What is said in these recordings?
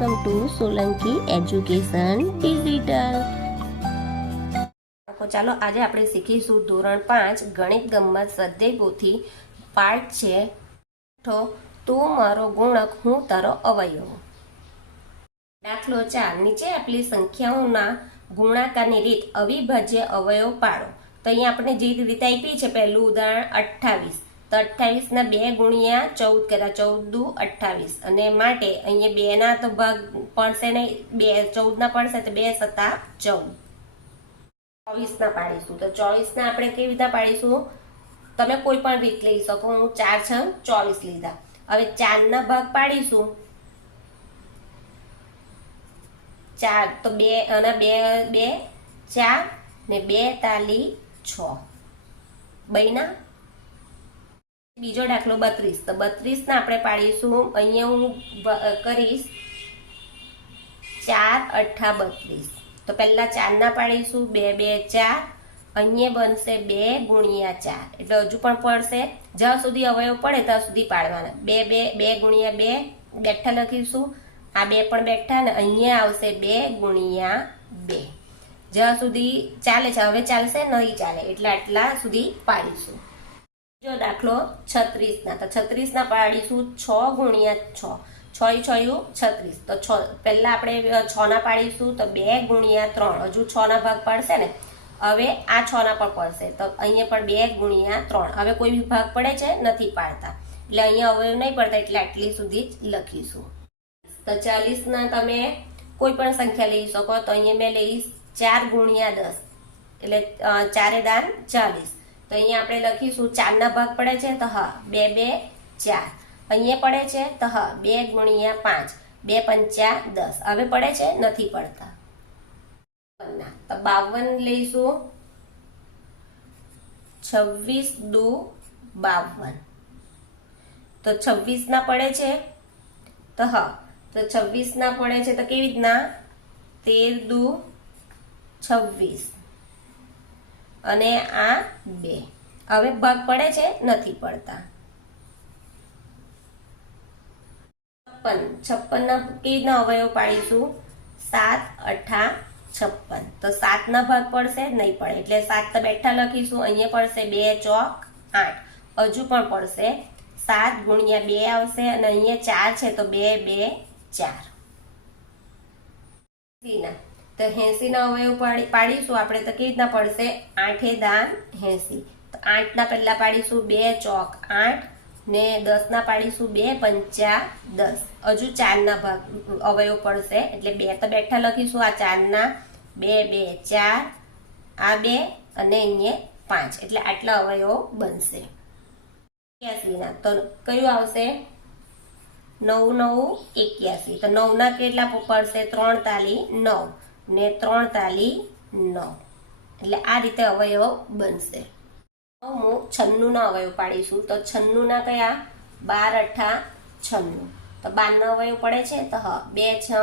Welcome to Solanki education digital. ચાલો આજે આપણે શીખીશું ધોરણ 5 ગણિત ગમ્મત સ્વાધ્યાય પોથી પાઠ છે તો તું મારો ગુણક હું તારો અવયવ। દાખલો 4 નીચે આપેલી સંખ્યાઓના ગુણાકારની રીત અવિભાજ્ય અવયવ પાડો। તો અહીંયા આપણે જે રીત આપી છે પહેલું ઉદાહરણ 28 તો 28 ના 2 ગુણ્યા 14 કર્યા 14 દુ 28 અને માટે અહીંયા 2 ના તો ભાગ પડશે નહીં 2 14 ના પડશે તો 2 સત્તા 14 24 ના પાડીશું તો 24 ના આપણે કેવી રીતે પાડીશું તમે કોઈ પણ રીત લઈ શકો હું 4 6 24 લીધા। હવે 4 ના ભાગ પાડીશું 4 તો 2 અને 2 2 4 ને 2 તાલી 6 બઈના। બીજો દાખલો 32 તો 32 ના આપણે પાડીશું અહીંયા હું કરીશ 4 8 32 તો પહેલા 4 ના પાડીશું 2 2 4 અહીંયા બનશે 2 ગુણ્યા 4 એટલે હજુ પણ પડશે જ્યાં સુધી અવયવ પડે ત્યાં સુધી પાડવાના 2 2 2 ગુણ્યા 2 બેઠા લખીશું આ 2 પણ બેઠા ને અહીંયા આવશે 2 ગુણ્યા 2 જ્યાં સુધી ચાલે છે હવે ચાલશે નહીં ચાલે એટલે આટલા સુધી પાડીશું। જો દાખલો 36 ના તો 36 ના પાડીશું 6 ગુણ્યા 6 6 6 36 તો 6 પહેલા આપણે 6 ના પાડીશું તો 2 ગુણ્યા 3 હજુ 6 ના ભાગ પાડશે ને હવે આ 6 ના પણ પડશે તો અહીંયા પણ 2 ગુણ્યા 3 હવે કોઈ બી ભાગ પડે છે નથી પાડતા એટલે અહીંયા અવયવ નહીં પડતા એટલે આટલી સુધી જ લખીશું। તો 40 ના તમે કોઈ પણ સંખ્યા લઈ શકો તો અહીંયા મેં લઈશ 4 ગુણ્યા 10 એટલે 4 દાન 40 તો અહીંયા આપણે લખીશું 4 ના ભાગ પડે છે તો હા 2 2 4 અહીંયા પડે છે તો હા 2 ગુણ્યા 5 2 પંચા 10 હવે પડે છે નથી પડતા તો 52 લઈશું 26 દુ 52 તો 26 ના પડે છે તો હા તો 26 ના પડે છે તો કેવી રીતના 13 દુ 26 અને આ 2 હવે ભાગ પડે છે નથી પડતા। 56 ના કેવી અવયવ પાડીશું 7 8 56 તો 7 ના ભાગ પડશે નહીં પડે એટલે 7 તો બેઠા લખીશું અહીંયા પડશે 2 ચોક 8 હજુ પણ પડશે 7 ગુણ્યા 2 આવશે અને અહીંયા 4 છે તો 2 2 4 તો 80 ના અવયવ પાડીશું આપણે તો કેવી રીતના પડશે 8 દાન 80 તો 8 ના પહેલા પાડીશું 2 ચોક 8 ને 10 ના પાડીશું 2 પંચા 10 હજુ 4 ના ભાગ અવયવ પડશે એટલે 2 તો બેઠા લખીશું આ 4 ના 2 2 4 આ 2 અને અહીંયા 5 એટલે આટલા અવયવો બનશે। 81 ના તો કયું આવશે 9 9 81 તો 9 ના કેટલા પડશે 3 તાલી 9 ને 3 તાલી 9 એટલે આ રીતે અવયવ બનશે। 96 ના અવયવ પાડીશું તો 96 ના કયા 12 8 96 તો 12 ના અવયવ પડે છે તો હા 2 6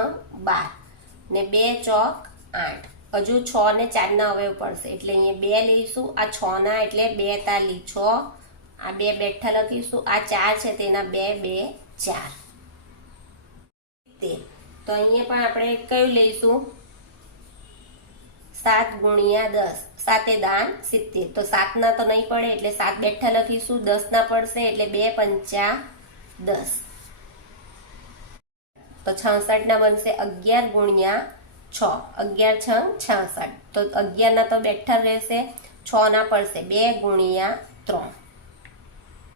12 ને 2 ચોક 8 હજુ 6 ને 4 ના અવયવ પડશે એટલે અહીંયા 2 લઈશું આ 6 ના એટલે 2 તાલી 6 આ 2 બેઠા લખીશું આ 4 છે તેના 2 2 4 તો અહીંયા પણ આપણે કયું લઈશું 7 ગુણ્યા 10 7 દાન 70 તો 7 ના તો નહીં પડે એટલે 7 બેઠા લખીશું 10 ના પડશે એટલે 2 પંચા 10 તો 66 ના બનશે 11 ગુણ્યા 6 11 6 66 તો 11 ના તો બેઠા રહેશે 6 ના પડશે 2 ગુણ્યા 3